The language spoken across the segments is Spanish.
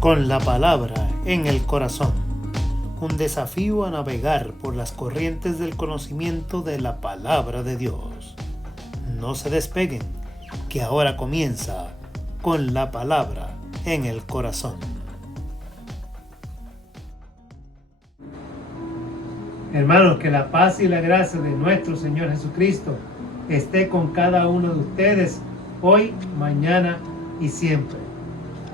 con la palabra en el corazón. Un desafío a navegar por las corrientes del conocimiento de la palabra de Dios. No se despeguen, que ahora comienza con la palabra en el corazón. Hermanos, que la paz y la gracia de nuestro Señor Jesucristo esté con cada uno de ustedes hoy, mañana y siempre.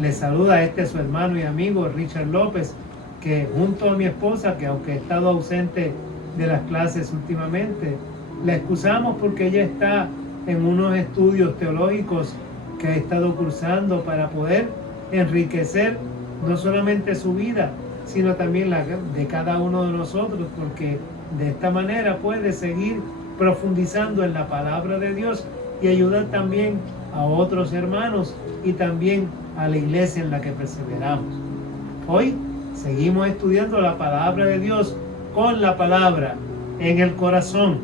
Les saluda su hermano y amigo Richard López, que junto a mi esposa, que aunque he estado ausente de las clases últimamente, la excusamos porque ella está en unos estudios teológicos que ha estado cursando para poder enriquecer no solamente su vida, sino también la de cada uno de nosotros, porque de esta manera puede seguir profundizando en la palabra de Dios y ayudar también a otros hermanos y también a la iglesia en la que perseveramos. Hoy seguimos estudiando la palabra de Dios con la palabra en el corazón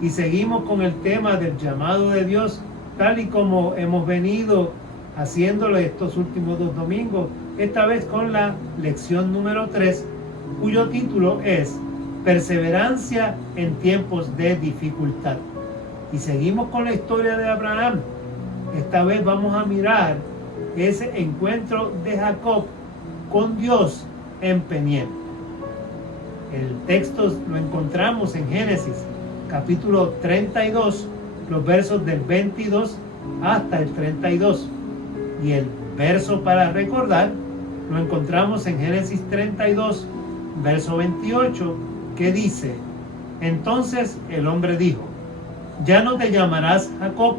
y seguimos con el tema del llamado de Dios, tal y como hemos venido haciéndolo estos últimos 2 domingos, esta vez con la lección número 3, cuyo título es Perseverancia en tiempos de dificultad. Y seguimos con la historia de Abraham. Esta vez vamos a mirar ese encuentro de Jacob con Dios en Peniel. El texto lo encontramos en Génesis, capítulo 32, los versos del 22 hasta el 32. Y el verso para recordar lo encontramos en Génesis 32, verso 28, que dice: Entonces el hombre dijo, ya no te llamarás Jacob,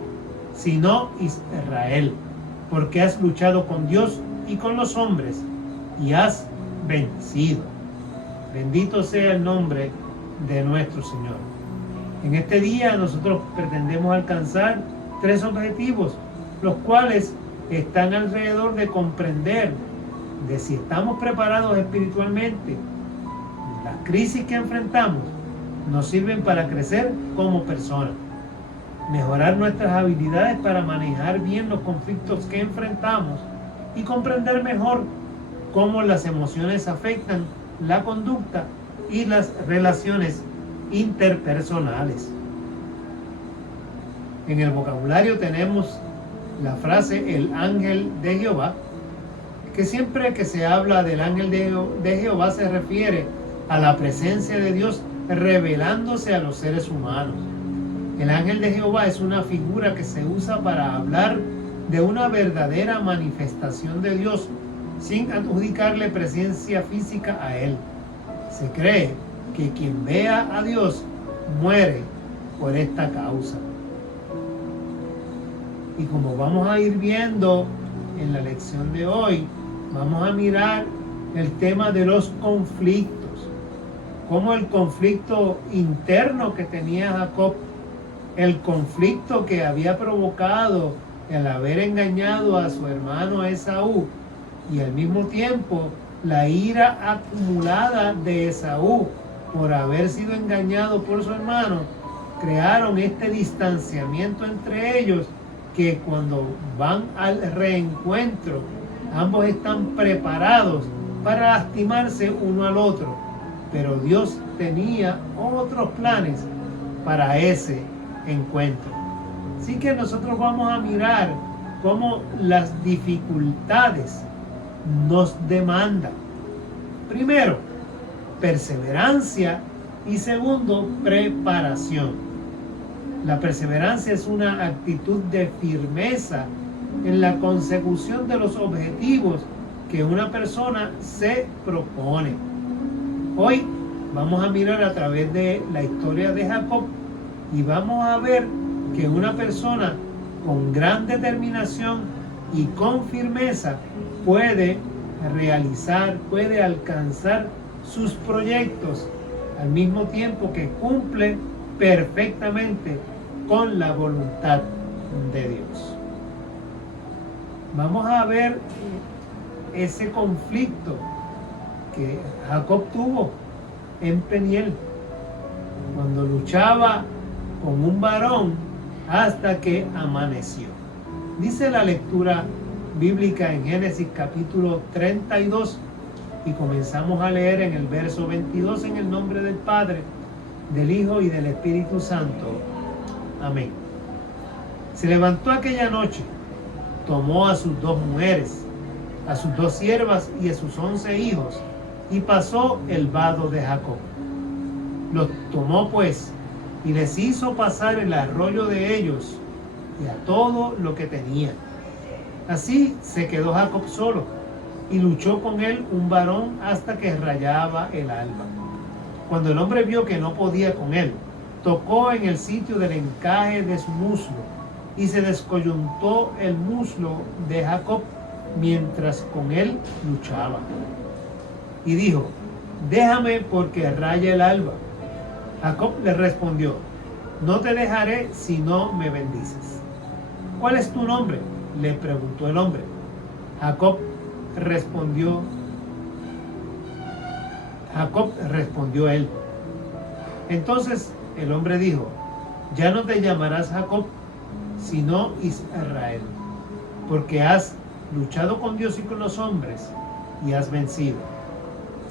sino Israel, porque has luchado con Dios y con los hombres, y has vencido. Bendito sea el nombre de nuestro Señor. En este día nosotros pretendemos alcanzar 3 objetivos, los cuales están alrededor de comprender de si estamos preparados espiritualmente. Las crisis que enfrentamos nos sirven para crecer como personas, mejorar nuestras habilidades para manejar bien los conflictos que enfrentamos y comprender mejor cómo las emociones afectan la conducta y las relaciones interpersonales. En el vocabulario tenemos la frase el ángel de Jehová, que siempre que se habla del ángel de Jehová se refiere a la presencia de Dios revelándose a los seres humanos. El ángel de Jehová es una figura que se usa para hablar de una verdadera manifestación de Dios sin adjudicarle presencia física a él. Se cree que quien vea a Dios muere por esta causa. Y como vamos a ir viendo en la lección de hoy, vamos a mirar el tema de los conflictos, como el conflicto interno que tenía Jacob, el conflicto que había provocado el haber engañado a su hermano Esaú, y al mismo tiempo la ira acumulada de Esaú por haber sido engañado por su hermano, crearon este distanciamiento entre ellos, que cuando van al reencuentro, ambos están preparados para lastimarse uno al otro. Pero Dios tenía otros planes para ese encuentro. Así que nosotros vamos a mirar cómo las dificultades nos demandan. Primero, perseverancia y segundo, preparación. La perseverancia es una actitud de firmeza en la consecución de los objetivos que una persona se propone. Hoy vamos a mirar a través de la historia de Jacob y vamos a ver que una persona con gran determinación y con firmeza puede realizar, puede alcanzar sus proyectos al mismo tiempo que cumple perfectamente con la voluntad de Dios. Vamos a ver ese conflicto que Jacob tuvo en Peniel, cuando luchaba con un varón hasta que amaneció. Dice la lectura bíblica en Génesis capítulo 32 y comenzamos a leer en el verso 22 en el nombre del Padre, del Hijo y del Espíritu Santo. Amén. Se levantó aquella noche, tomó a sus 2 mujeres, a sus 2 siervas y a sus 11 hijos, y pasó el vado de Jacob. Los tomó pues, y les hizo pasar el arroyo de ellos, y a todo lo que tenían. Así se quedó Jacob solo, y luchó con él un varón hasta que rayaba el alba. Cuando el hombre vio que no podía con él, tocó en el sitio del encaje de su muslo, y se descoyuntó el muslo de Jacob mientras con él luchaba. Y dijo: déjame porque raya el alba. Jacob le respondió: no te dejaré si no me bendices. ¿Cuál es tu nombre?, le preguntó el hombre. Jacob respondió él. Entonces el hombre dijo: ya no te llamarás Jacob, sino Israel, porque has luchado con Dios y con los hombres y has vencido.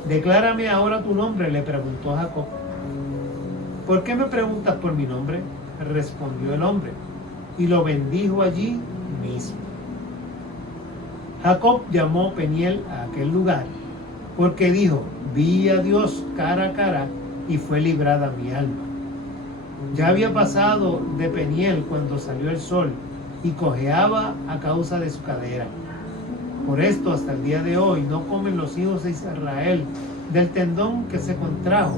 Declárame ahora tu nombre, le preguntó Jacob. ¿Por qué me preguntas por mi nombre?, respondió el hombre, y lo bendijo allí mismo. Jacob llamó Peniel a aquel lugar, porque dijo: vi a Dios cara a cara y fue librada mi alma. Ya había pasado de Peniel cuando salió el sol y cojeaba a causa de su cadera. Por esto hasta el día de hoy no comen los hijos de Israel del tendón que se contrajo,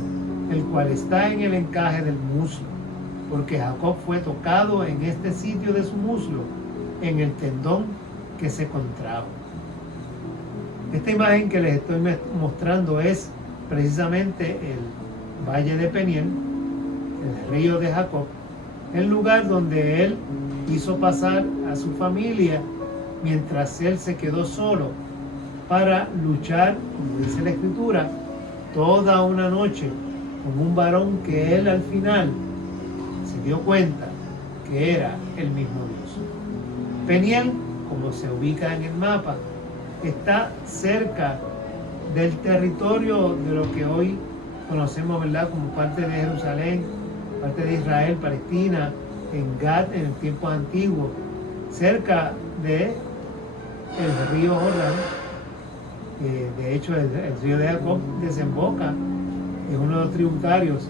el cual está en el encaje del muslo, porque Jacob fue tocado en este sitio de su muslo, en el tendón que se contrajo. Esta imagen que les estoy mostrando es precisamente el valle de Peniel, el río de Jacob, el lugar donde él hizo pasar a su familia mientras él se quedó solo para luchar, como dice la Escritura, toda una noche con un varón que él al final se dio cuenta que era el mismo Dios. Peniel, como se ubica en el mapa, está cerca del territorio de lo que hoy conocemos, ¿verdad?, como parte de Jerusalén, parte de Israel, Palestina, en Gad en el tiempo antiguo, cerca de el río Jordán. De hecho, el río de Jacob desemboca, es uno de los tributarios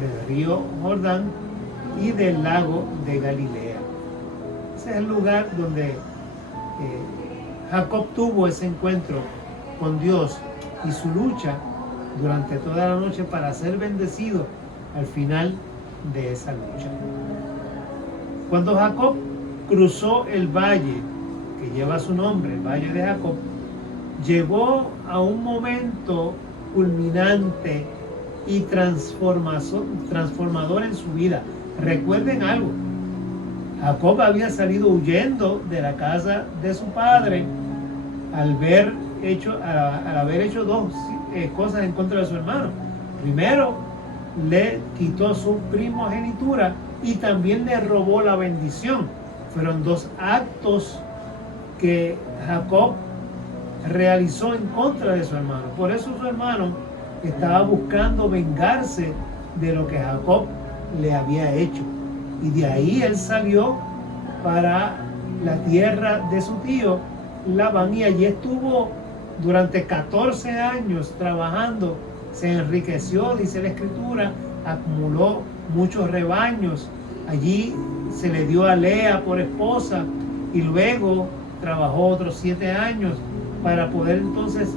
del río Jordán y del lago de Galilea. Ese es el lugar donde Jacob tuvo ese encuentro con Dios y su lucha durante toda la noche para ser bendecido al final de esa lucha. Cuando Jacob cruzó el valle que lleva su nombre, el valle de Jacob, llegó a un momento culminante y transformador en su vida. Recuerden algo: Jacob había salido huyendo de la casa de su padre al haber hecho 2 cosas en contra de su hermano. Primero, le quitó su primogenitura y también le robó la bendición. Fueron 2 actos que Jacob realizó en contra de su hermano. Por eso su hermano estaba buscando vengarse de lo que Jacob le había hecho. Y de ahí él salió para la tierra de su tío Labán, y allí estuvo durante 14 años trabajando. Se enriqueció, dice la Escritura, acumuló muchos rebaños. Allí se le dio a Lea por esposa y luego trabajó otros 7 años para poder entonces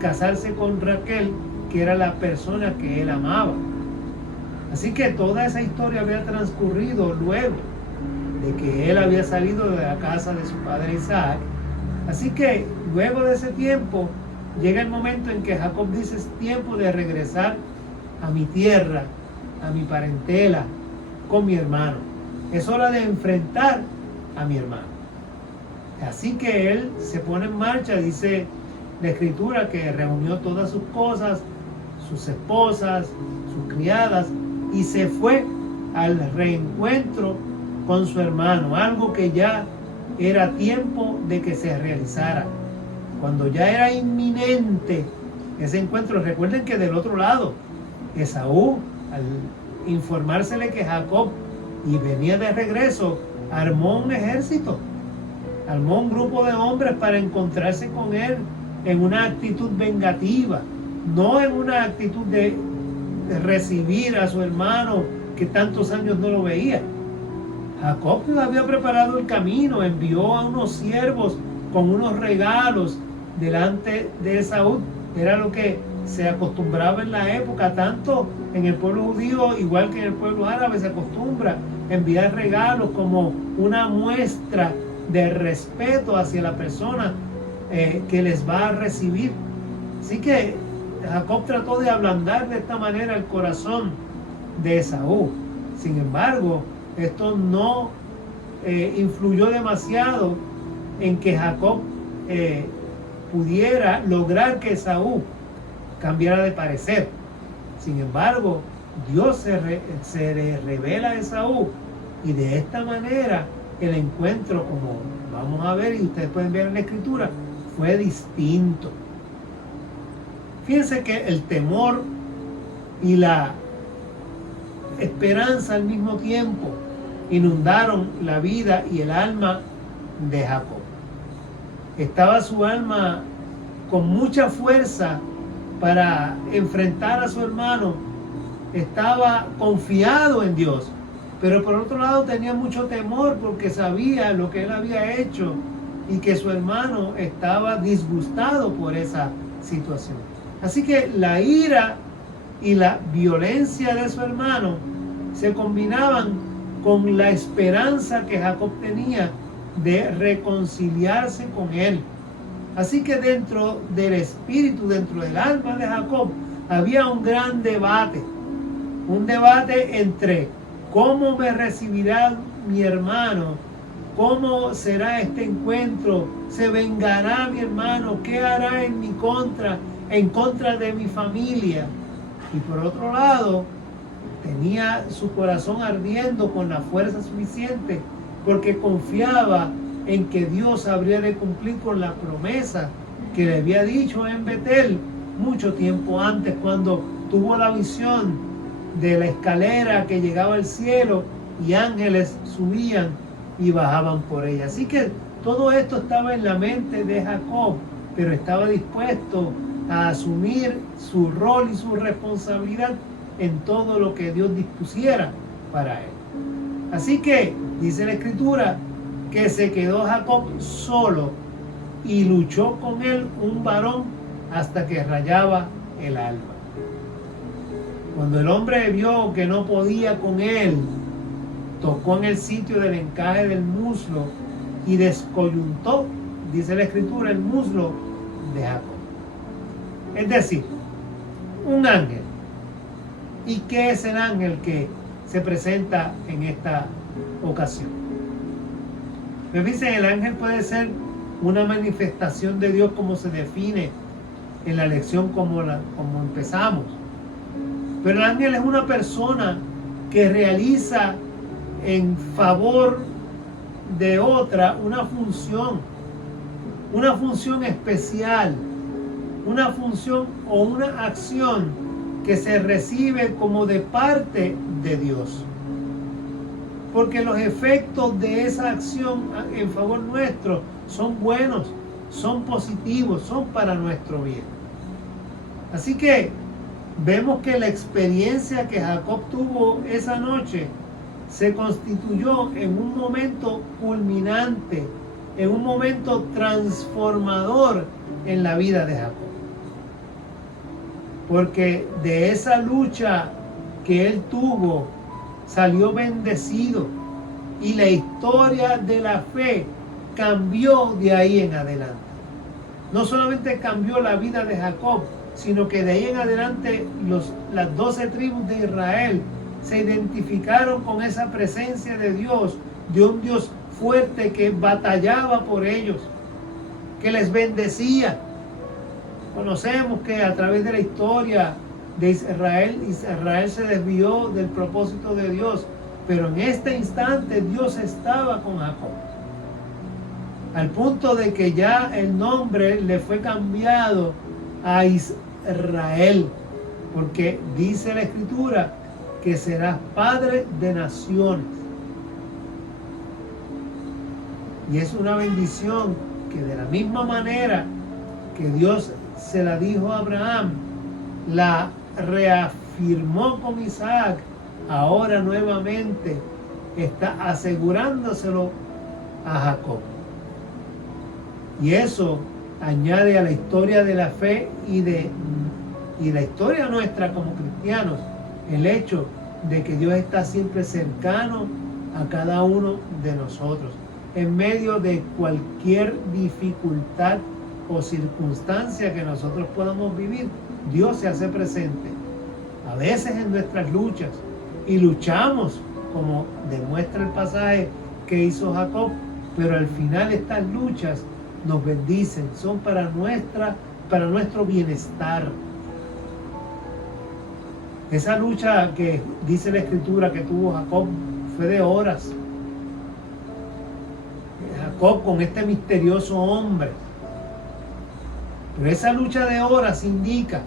casarse con Raquel, que era la persona que él amaba. Así que toda esa historia había transcurrido luego de que él había salido de la casa de su padre Isaac. Así que luego de ese tiempo llega el momento en que Jacob dice: es tiempo de regresar a mi tierra, a mi parentela, con mi hermano. Es hora de enfrentar a mi hermano. Así que él se pone en marcha, dice la Escritura, que reunió todas sus cosas, sus esposas, sus criadas, y se fue al reencuentro con su hermano, algo que ya era tiempo de que se realizara. Cuando ya era inminente ese encuentro, recuerden que del otro lado, Esaú, al informársele que Jacob y venía de regreso, armó un ejército, armó un grupo de hombres para encontrarse con él en una actitud vengativa, no en una actitud de recibir a su hermano que tantos años no lo veía. Jacob había preparado el camino, envió a unos siervos con unos regalos delante de Esaú. Era lo que se acostumbraba en la época, tanto en el pueblo judío igual que en el pueblo árabe se acostumbra enviar regalos como una muestra de respeto hacia la persona que les va a recibir. Así que Jacob trató de ablandar de esta manera el corazón de Esaú. Sin embargo, esto no influyó demasiado en que Jacob pudiera lograr que Esaú cambiara de parecer. Sin embargo, Dios se le revela a Esaú y de esta manera el encuentro, como vamos a ver y ustedes pueden ver en la escritura, fue distinto. Fíjense que el temor y la esperanza al mismo tiempo inundaron la vida y el alma de Jacob. Estaba su alma con mucha fuerza para enfrentar a su hermano. Estaba confiado en Dios, pero por otro lado tenía mucho temor porque sabía lo que él había hecho y que su hermano estaba disgustado por esa situación. Así que la ira y la violencia de su hermano se combinaban con la esperanza que Jacob tenía de reconciliarse con él. Así que dentro del espíritu, dentro del alma de Jacob, había un gran debate. Un debate entre cómo me recibirá mi hermano, cómo será este encuentro, se vengará mi hermano, qué hará en mi contra, en contra de mi familia. Y por otro lado, tenía su corazón ardiendo con la fuerza suficiente porque confiaba en que Dios habría de cumplir con la promesa que le había dicho en Betel mucho tiempo antes, cuando tuvo la visión de la escalera que llegaba al cielo y ángeles subían y bajaban por ella. Así que todo esto estaba en la mente de Jacob, pero estaba dispuesto a asumir su rol y su responsabilidad en todo lo que Dios dispusiera para él. Así que dice la escritura que se quedó Jacob solo y luchó con él un varón hasta que rayaba el alba. Cuando el hombre vio que no podía con él, tocó en el sitio del encaje del muslo y descoyuntó, dice la escritura, el muslo de Jacob. Es decir, un ángel. ¿Y qué es el ángel que se presenta en esta ocasión? Me dicen, el ángel puede ser una manifestación de Dios como se define en la lección como empezamos. Pero el ángel es una persona que realiza en favor de otra una función especial, una función o una acción que se recibe como de parte de Dios. Porque los efectos de esa acción en favor nuestro son buenos, son positivos, son para nuestro bien. Así que vemos que la experiencia que Jacob tuvo esa noche se constituyó en un momento culminante, en un momento transformador en la vida de Jacob. Porque de esa lucha que él tuvo, salió bendecido y la historia de la fe cambió de ahí en adelante. No solamente cambió la vida de Jacob, sino que de ahí en adelante las 12 tribus de Israel se identificaron con esa presencia de Dios, de un Dios fuerte que batallaba por ellos, que les bendecía. Conocemos que a través de la historia de Israel se desvió del propósito de Dios, pero en este instante Dios estaba con Jacob. al punto de que ya el nombre le fue cambiado a Israel, porque dice la Escritura que serás padre de naciones. Y es una bendición que de la misma manera que Dios se la dijo a Abraham, la reafirmó con Isaac, ahora nuevamente está asegurándoselo a Jacob. Y eso añade a la historia de la fe y la historia nuestra como cristianos, el hecho de que Dios está siempre cercano a cada uno de nosotros. En medio de cualquier dificultad o circunstancia que nosotros podamos vivir, Dios se hace presente. A veces en nuestras luchas, y luchamos, como demuestra el pasaje que hizo Jacob, pero al final estas luchas nos bendicen, son para nuestro bienestar. Esa lucha que dice la Escritura que tuvo Jacob fue de horas. Jacob con este misterioso hombre. Pero esa lucha de horas indica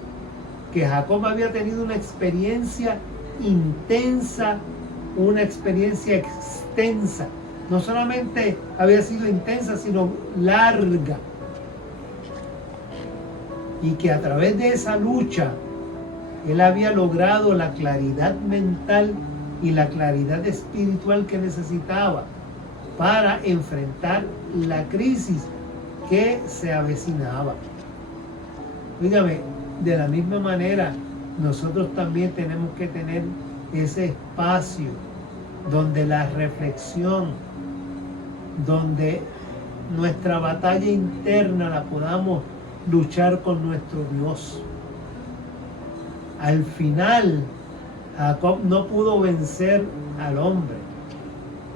que Jacob había tenido una experiencia intensa, una experiencia extensa. No solamente había sido intensa, sino larga. Y que a través de esa lucha, él había logrado la claridad mental y la claridad espiritual que necesitaba para enfrentar la crisis que se avecinaba. Dígame, de la misma manera, nosotros también tenemos que tener ese espacio donde la reflexión, donde nuestra batalla interna la podamos luchar con nuestro Dios. Al final, Jacob no pudo vencer al hombre.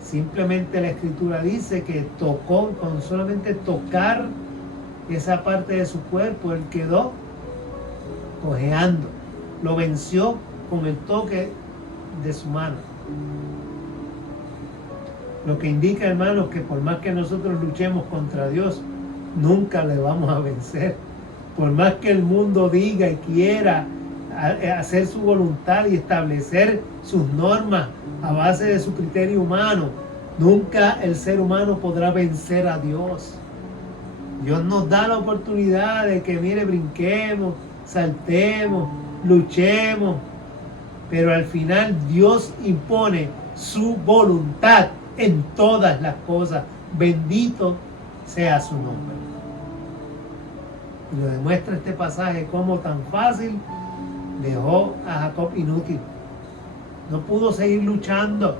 Simplemente la Escritura dice que tocó, con solamente tocar esa parte de su cuerpo, él quedó cojeando. Lo venció con el toque de su mano. Lo que indica, hermanos, que por más que nosotros luchemos contra Dios, nunca le vamos a vencer. Por más que el mundo diga y quiera hacer su voluntad y establecer sus normas a base de su criterio humano, nunca el ser humano podrá vencer a Dios. Dios nos da la oportunidad de que, mire, brinquemos, saltemos, luchemos, pero al final Dios impone su voluntad en todas las cosas. Bendito sea su nombre. Y lo demuestra este pasaje, como tan fácil dejó a Jacob inútil. No pudo seguir luchando.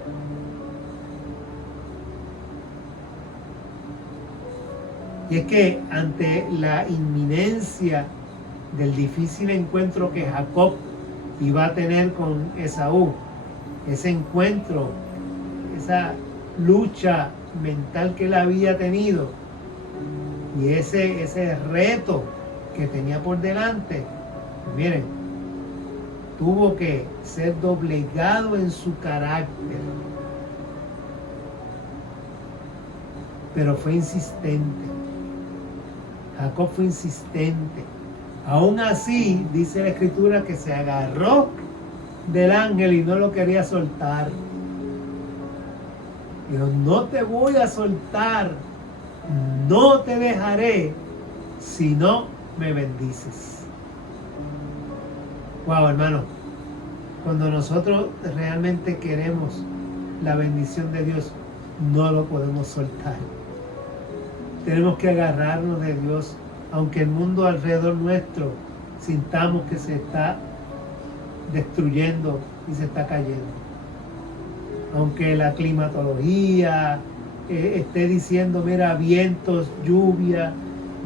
Y es que ante la inminencia del difícil encuentro que Jacob iba a tener con Esaú, ese encuentro, esa lucha mental que él había tenido y ese reto que tenía por delante, miren, tuvo que ser doblegado en su carácter, pero fue insistente. Jacob fue insistente. Aún así, dice la Escritura que se agarró del ángel y no lo quería soltar. Dijo, no te voy a soltar, no te dejaré si no me bendices. Wow, hermano, cuando nosotros realmente queremos la bendición de Dios, no lo podemos soltar. Tenemos que agarrarnos de Dios, aunque el mundo alrededor nuestro sintamos que se está destruyendo y se está cayendo. Aunque la climatología esté diciendo, mira, vientos, lluvia,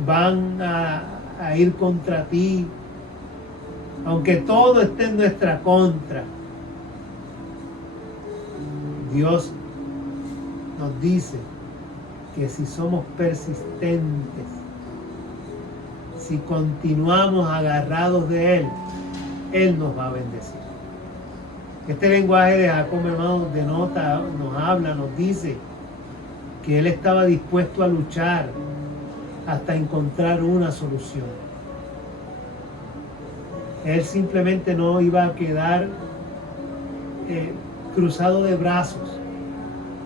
van a ir contra ti. Aunque todo esté en nuestra contra, Dios nos dice que si somos persistentes, si continuamos agarrados de Él, Él nos va a bendecir. Este lenguaje de Jacob, hermanos, denota, nos habla, nos dice que él estaba dispuesto a luchar hasta encontrar una solución. Él simplemente no iba a quedar cruzado de brazos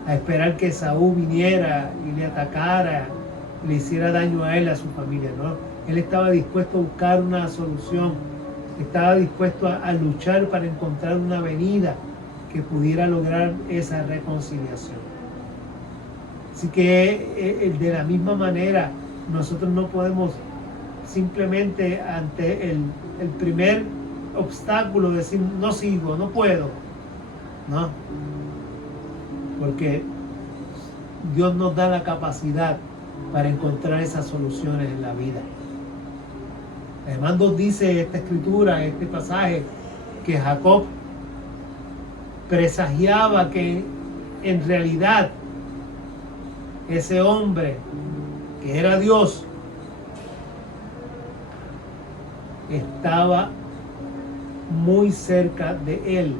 a esperar que Saúl viniera y le atacara, le hiciera daño a él, a su familia, ¿no? Él estaba dispuesto a buscar una solución, estaba dispuesto a luchar para encontrar una avenida que pudiera lograr esa reconciliación. Así que de la misma manera, nosotros no podemos simplemente ante el primer obstáculo decir no sigo, no puedo, ¿no? Porque Dios nos da la capacidad para encontrar esas soluciones en la vida. Además nos dice esta escritura, este pasaje, que Jacob presagiaba que en realidad ese hombre que era Dios estaba muy cerca de él,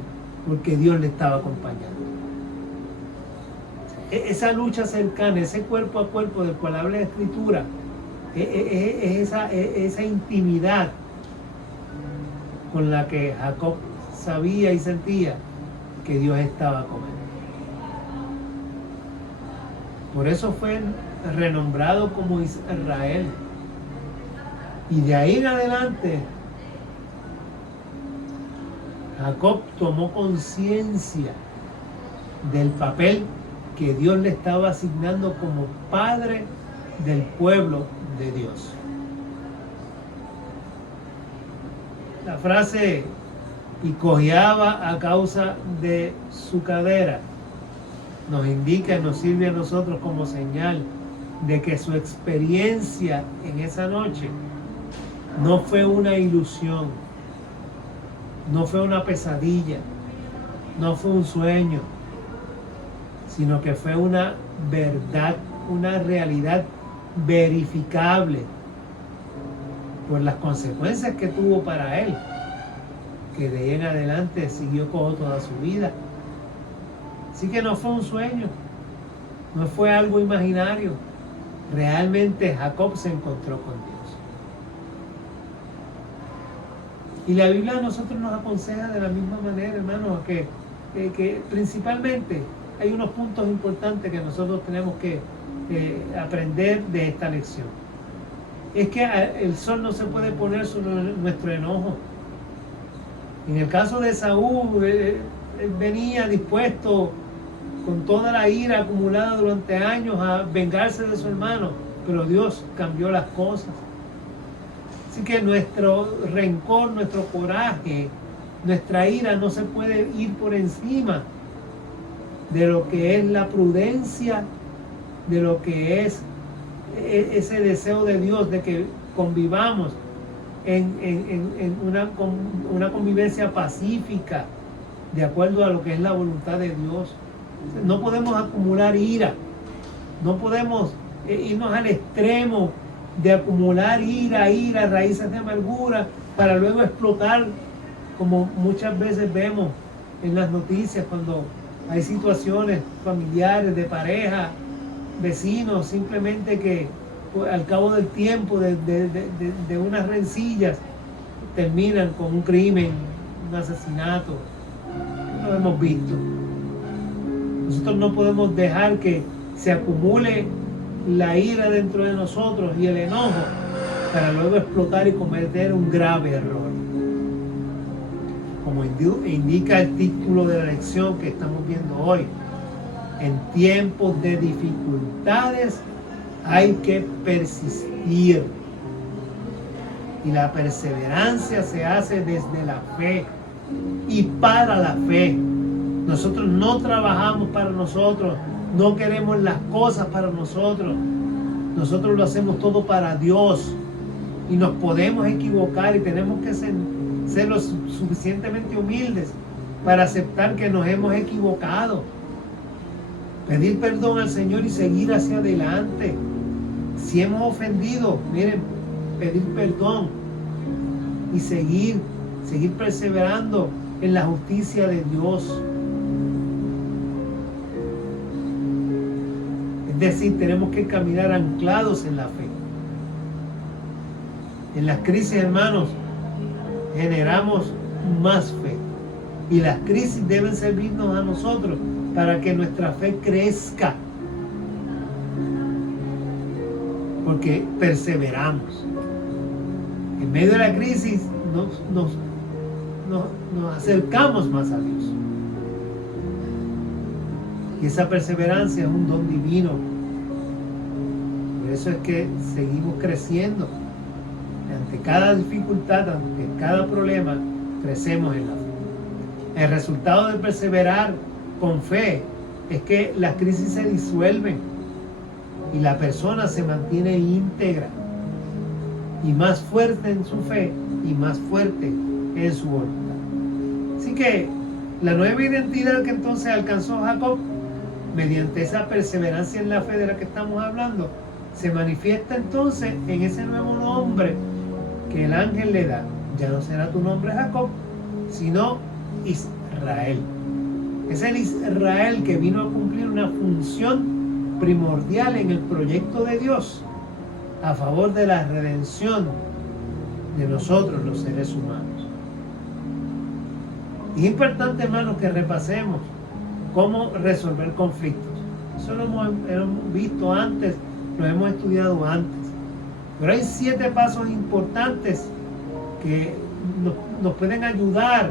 porque Dios le estaba acompañando. Esa lucha cercana, ese cuerpo a cuerpo del cual habla la escritura, es esa intimidad con la que Jacob sabía y sentía que Dios estaba con él. Por eso fue renombrado como Israel. Y de ahí en adelante, Jacob tomó conciencia del papel que Dios le estaba asignando como padre del pueblo de Dios. La frase "y cojeaba a causa de su cadera" nos indica, nos sirve a nosotros como señal de que su experiencia en esa noche no fue una ilusión, no fue una pesadilla, no fue un sueño, sino que fue una verdad, una realidad verificable por las consecuencias que tuvo para él, que de ahí en adelante siguió cojo toda su vida. Así que no fue un sueño, no fue algo imaginario. Realmente Jacob se encontró con Dios. Y la Biblia a nosotros nos aconseja de la misma manera, hermanos, que principalmente hay unos puntos importantes que nosotros tenemos que aprender de esta lección. Es que el sol no se puede poner sobre nuestro enojo. En el caso de Saúl, él venía dispuesto con toda la ira acumulada durante años a vengarse de su hermano, pero Dios cambió las cosas. Así que nuestro rencor, nuestro coraje, nuestra ira no se puede ir por encima de lo que es la prudencia, de lo que es ese deseo de Dios de que convivamos en una convivencia pacífica, de acuerdo a lo que es la voluntad de Dios. No podemos acumular ira, no podemos irnos al extremo de acumular ira, raíces de amargura, para luego explotar, como muchas veces vemos en las noticias cuando hay situaciones familiares, de pareja, vecinos, simplemente que al cabo del tiempo de unas rencillas terminan con un crimen, un asesinato. Lo hemos visto. Nosotros no podemos dejar que se acumule la ira dentro de nosotros y el enojo para luego explotar y cometer un grave error. Como indica el título de la lección que estamos viendo hoy, en tiempos de dificultades hay que persistir. Y la perseverancia se hace desde la fe y para la fe. Nosotros no trabajamos para nosotros, no queremos las cosas para nosotros. Nosotros lo hacemos todo para Dios. Y nos podemos equivocar y tenemos que ser lo suficientemente humildes para aceptar que nos hemos equivocado. Pedir perdón al Señor y seguir hacia adelante. Si hemos ofendido, miren, pedir perdón y seguir perseverando en la justicia de Dios. Es decir, tenemos que caminar anclados en la fe. En las crisis, hermanos, generamos más fe. Y las crisis deben servirnos a nosotros para que nuestra fe crezca. Porque perseveramos. En medio de la crisis nos acercamos más a Dios. Y esa perseverancia es un don divino. Por eso es que seguimos creciendo. Ante cada dificultad, ante cada problema, crecemos en la fe. El resultado de perseverar con fe es que las crisis se disuelven y la persona se mantiene íntegra y más fuerte en su fe y más fuerte en su voluntad. Así que la nueva identidad que entonces alcanzó Jacob, mediante esa perseverancia en la fe de la que estamos hablando, se manifiesta entonces en ese nuevo nombre que el ángel le da. Ya no será tu nombre Jacob, sino Israel. Es el Israel que vino a cumplir una función primordial en el proyecto de Dios a favor de la redención de nosotros, los seres humanos. Y es importante, hermanos, que repasemos cómo resolver conflictos. Eso lo hemos visto antes, lo hemos estudiado antes. Pero hay 7 pasos importantes que nos pueden ayudar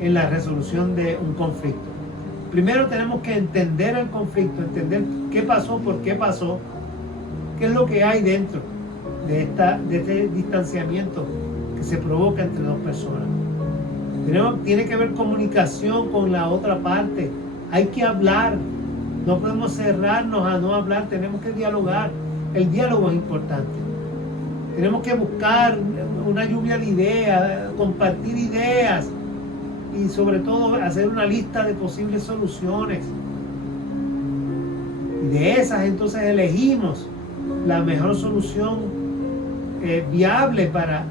en la resolución de un conflicto. Primero tenemos que entender el conflicto, entender qué pasó, por qué pasó, qué es lo que hay dentro de este distanciamiento que se provoca entre dos personas. Tiene que haber comunicación con la otra parte. Hay que hablar. No podemos cerrarnos a no hablar. Tenemos que dialogar. El diálogo es importante. Tenemos que buscar una lluvia de ideas, compartir ideas y sobre todo hacer una lista de posibles soluciones. Y de esas entonces elegimos la mejor solución viable para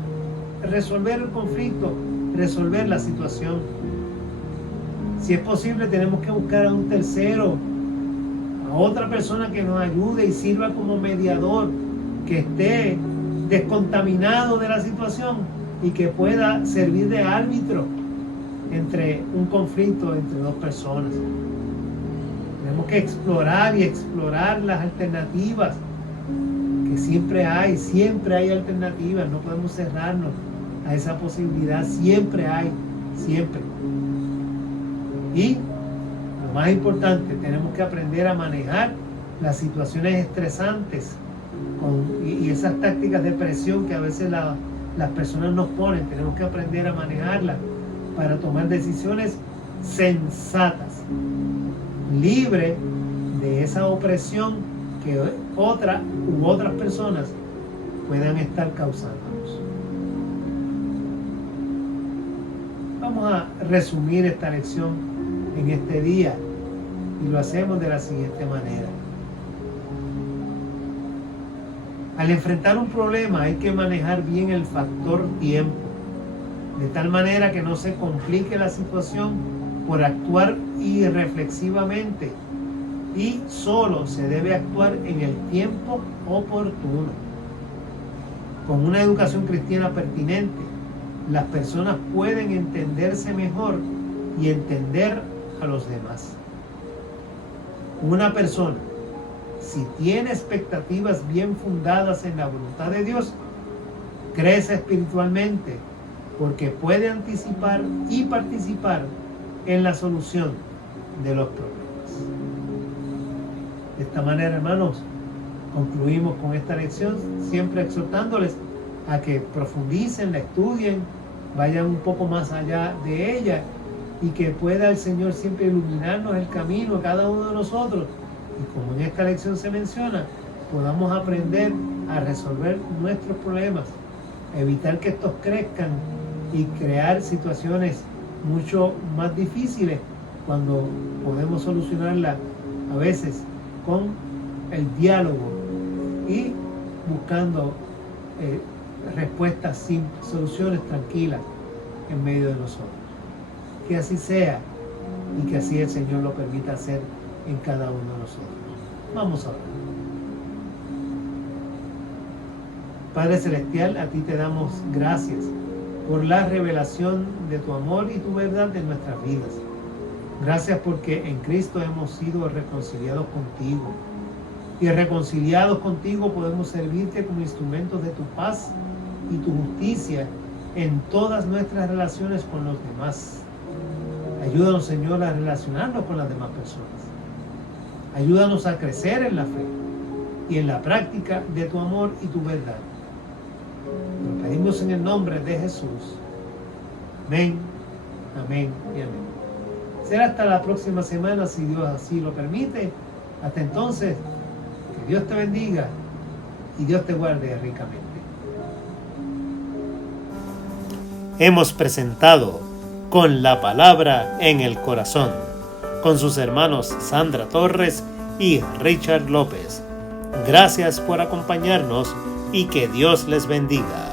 resolver el conflicto, resolver la situación. Si es posible, tenemos que buscar a un tercero, a otra persona que nos ayude y sirva como mediador, que esté descontaminado de la situación y que pueda servir de árbitro entre un conflicto entre dos personas. Tenemos que explorar las alternativas, que siempre hay alternativas. No podemos cerrarnos a esa posibilidad, siempre hay. Y lo más importante, tenemos que aprender a manejar las situaciones estresantes y esas tácticas de presión que a veces las personas nos ponen. Tenemos que aprender a manejarlas para tomar decisiones sensatas, libre de esa opresión que otras personas puedan estar causándonos. Vamos a resumir esta lección en este día y lo hacemos de la siguiente manera. Al enfrentar un problema hay que manejar bien el factor tiempo, de tal manera que no se complique la situación por actuar irreflexivamente, y solo se debe actuar en el tiempo oportuno. Con una educación cristiana pertinente, las personas pueden entenderse mejor y entender a los demás. Una persona, si tiene expectativas bien fundadas en la voluntad de Dios, crece espiritualmente porque puede anticipar y participar en la solución de los problemas. De esta manera, hermanos, concluimos con esta lección, siempre exhortándoles a que profundicen, la estudien, vayan un poco más allá de ella y que pueda el Señor siempre iluminarnos el camino a cada uno de nosotros. Y como en esta lección se menciona, podamos aprender a resolver nuestros problemas, evitar que estos crezcan y crear situaciones mucho más difíciles cuando podemos solucionarlas a veces con el diálogo y buscando respuestas simples, soluciones tranquilas en medio de nosotros. Que así sea y que así el Señor lo permita hacer en cada uno de nosotros. Vamos a orar. Padre Celestial, a ti te damos gracias por la revelación de tu amor y tu verdad en nuestras vidas. Gracias porque en Cristo hemos sido reconciliados contigo. Y reconciliados contigo podemos servirte como instrumentos de tu paz y tu justicia en todas nuestras relaciones con los demás. Ayúdanos, Señor, a relacionarnos con las demás personas. Ayúdanos a crecer en la fe y en la práctica de tu amor y tu verdad. Lo pedimos en el nombre de Jesús. Amén, amén y amén. Será hasta la próxima semana, si Dios así lo permite. Hasta entonces, que Dios te bendiga y Dios te guarde ricamente. Hemos presentado Con la Palabra en el Corazón, con sus hermanos Sandra Torres y Richard López. Gracias por acompañarnos y que Dios les bendiga.